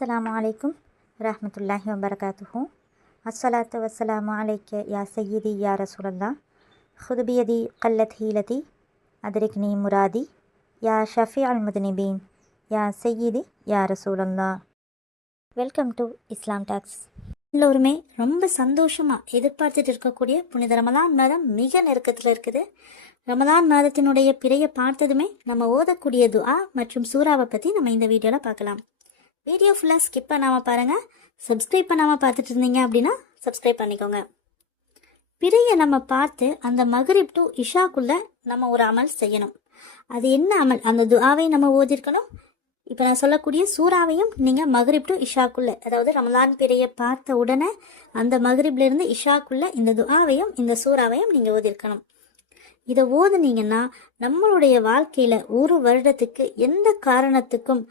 அஸ்லாம் வலைக்கும் ரஹமத்துல்லாஹி வபரகாத்துஹூ அஸ்ஸலாத்து வசலாம் அலைக்க யா சையீதி யா ரசூலல்லா ஹுதுபியதி கல்லத் ஹீலதி அதிரிக்னி முராதி யா ஷஃபி அல்முதுனிபீன் யா சையீதி யா ரசூலல்லா வெல்கம் டு இஸ்லாம் டாக்ஸ் எல்லோருமே ரொம்ப சந்தோஷமாக எதிர்பார்த்துட்டு இருக்கக்கூடிய புனித ரமலான் மாதம் மிக நெருக்கத்தில் இருக்குது. ரமலான் மாதத்தினுடைய பிறையை பார்த்ததுமே நம்ம ஓதக்கூடிய துஆ மற்றும் சூறாவை பற்றி நம்ம இந்த வீடியோவில் பார்க்கலாம். வீடியோ ஃபுல்லாக ஸ்கிப் பண்ணாமல் பாருங்கள் சப்ஸ்கிரைப் பண்ணாமல் பார்த்துட்டு இருந்தீங்க அப்படின்னா சப்ஸ்கிரைப் பண்ணிக்கோங்க. பிறையை நம்ம பார்த்து அந்த மகரிப் டு இஷாக்குள்ள நம்ம ஒரு அமல் செய்யணும். அது என்ன அமல்? அந்த துஆவை நம்ம ஓதிருக்கணும். இப்போ நான் சொல்லக்கூடிய சூறாவையும் நீங்கள் மகரிப் டு இஷாக்குள்ள அதாவது ரமலான் பிறையை பார்த்த உடனே அந்த மகரிப்லேருந்து இஷாக்குள்ளே இஷாக்குள்ள இந்த துஆவையும் இந்த சூறாவையும் நீங்கள் ஓதிருக்கணும். இதை ஓதுனீங்கன்னா நம்மளுடைய வாழ்க்கையில் ஒரு வருடத்துக்கு எந்த காரணத்துக்கும்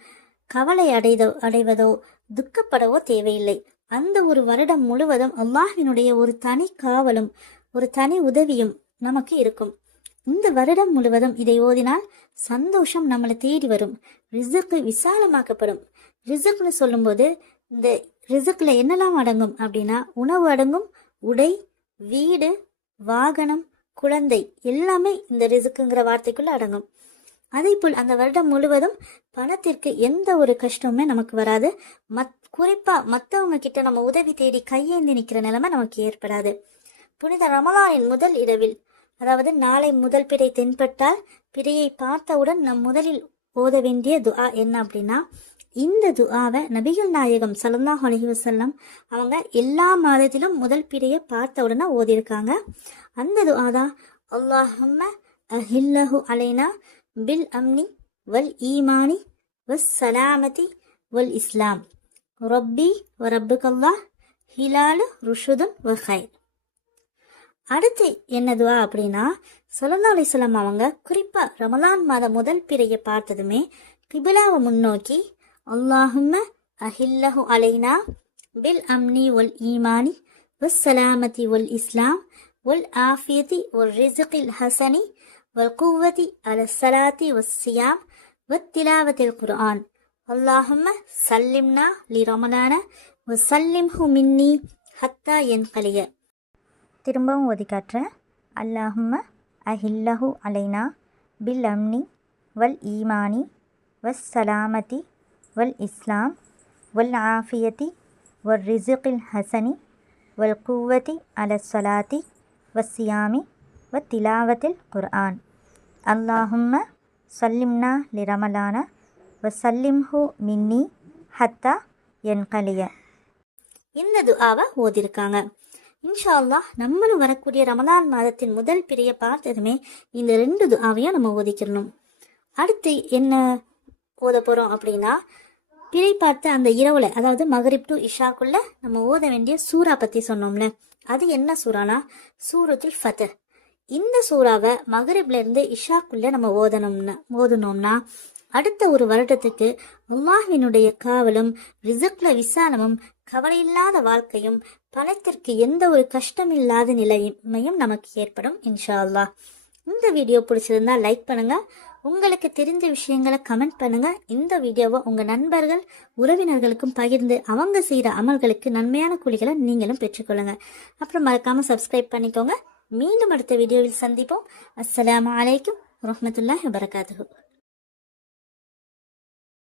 கவலை அடைதோ அடைவதோ துக்கப்படவோ தேவையில்லை. அந்த ஒரு வருடம் முழுவதும் அல்லாஹினுடைய ஒரு தனி காவலும் ஒரு தனி உதவியும் நமக்கு இருக்கும். இந்த வருடம் முழுவதும் இதை ஓதினால் சந்தோஷம் நம்மளை தேடி வரும். ரிசுக்கு விசாலமாக்கப்படும். ரிசுக்னு சொல்லும்போது இந்த ரிசுக்கில் என்னெல்லாம் அடங்கும் அப்படின்னா உணவு அடங்கும் உடை வீடு வாகனம் குழந்தை எல்லாமே இந்த ரிசுக்குங்கிற வார்த்தைக்குள்ள அடங்கும். அதே போல் அந்த வருடம் முழுவதும் பணத்திற்கு எந்த ஒரு கஷ்டமுமே நமக்கு வராது. மத் குறிப்பா மற்றவங்க கிட்ட நம்ம உதவி தேடி கையேந்தி நிற்கிற நிலைமை நமக்கு ஏற்படாது. புனித ரமலானின் முதல் இரவில் அதாவது நாளை முதல் பிறை தென்பட்டால் பிறையை பார்த்தவுடன் நம் முதலில் ஓத வேண்டிய துஆ என்ன அப்படின்னா இந்த துஆவை நபிகள் நாயகம் சலந்தாஹ் அலைஹி வஸல்லம் அவங்க எல்லா மாதத்திலும் முதல் பிறையை பார்த்த உடனே ஓதியிருக்காங்க. அந்த துஆ தான் அல்லாஹம்ம அஹில்லஹு அலைனா பில் அம்னி வல் ஈமானி வஸ் சலாமதி வல் இஸ்லாம் ரப்பி வ ரப்புகல்லாஹ் ஹிலாலு ருஷுதன் வ ஹைர் அடுத்து என்னதுவா அப்படின்னா சல்லா அலிஸ்லாம் அவங்க குறிப்பாக ரமலான் மாத முதல் பிறையை பார்த்ததுமே கிபிலாவை முன்னோக்கி அல்லாஹும்ம அஹில்லஹு அலைனா பில் அம்னி ஒல் ஈமானி வஸ் சலாமதி ஒல் இஸ்லாம் ஒல் ஆஃபியதி ஒல் ரிசுகில் ஹசனி والقوة على الصلاة والصيام والتلاوة القرآن. اللهم سلمنا لرمضان وسلمه مني حتى ينقلي. ஹத்தா என் திரும்பவும் ஓதி அல்லாஹும்ம அஹில்லஹு அலைனா பில் அம்னி வல் ஈமானி வஸ் சலாமதி வல் இஸ்லாம் வல் ஆஃபியதி வல் ரிசுகில் ஹசனி வல் குவதி அல சலாத்தி வஸ்ஸியாமி வ திலாவத்தில் குர்ஆன் அல்லாஹும்ம சல்லிம்னா லிரமலான வசல்லிம்ஹு மின்னி ஹத்தா என் கலிய இந்த துஆவை ஓதிருக்காங்க. இன்ஷா அல்லாஹ் நம்மளும் வரக்கூடிய ரமலான் மாதத்தின் முதல் பிரிய பார்த்ததுமே இந்த ரெண்டு துஆவையும் நம்ம ஓதிக்கிறணும். அடுத்து என்ன ஓத போகிறோம் அப்படின்னா பிறை பார்த்த அந்த இரவுல அதாவது மகரிப் டு இஷாக்குள்ள நம்ம ஓத வேண்டிய சூறா பற்றி சொன்னோம்ல. அது என்ன சூறானா? சூரத்துல் ஃபதர். இந்த சூறாவை மகரிப்ல இருந்து இஷாக்குள்ள நம்ம ஓதனோம்னா ஓதனோம்னா அடுத்த ஒரு வருடத்துக்கு அல்லாஹினுடைய காவலும் ரிசுக்ல விசாலமும் கவலையில்லாத வாழ்க்கையும் பணத்திற்கு எந்த ஒரு கஷ்டமில்லாத நிலைமையும் நமக்கு ஏற்படும் இன்ஷா அல்லா இந்த வீடியோ பிடிச்சிருந்தா லைக் பண்ணுங்க. உங்களுக்கு தெரிஞ்ச விஷயங்களை கமெண்ட் பண்ணுங்க. இந்த வீடியோவை உங்க நண்பர்கள் உறவினர்களுக்கும் பகிர்ந்து அவங்க செய்யற அமல்களுக்கு நன்மையான கூலிகளை நீங்களும் பெற்றுக்கொள்ளுங்க. அப்புறம் மறக்காம சப்ஸ்கிரைப் பண்ணிக்கோங்க. மீண்டும் அடுத்த வீடியோவில் சந்திப்போம் அஸ்ஸலாமு அலைக்கும் வரஹ்மத்துல்லாஹி வபரகாத்துஹு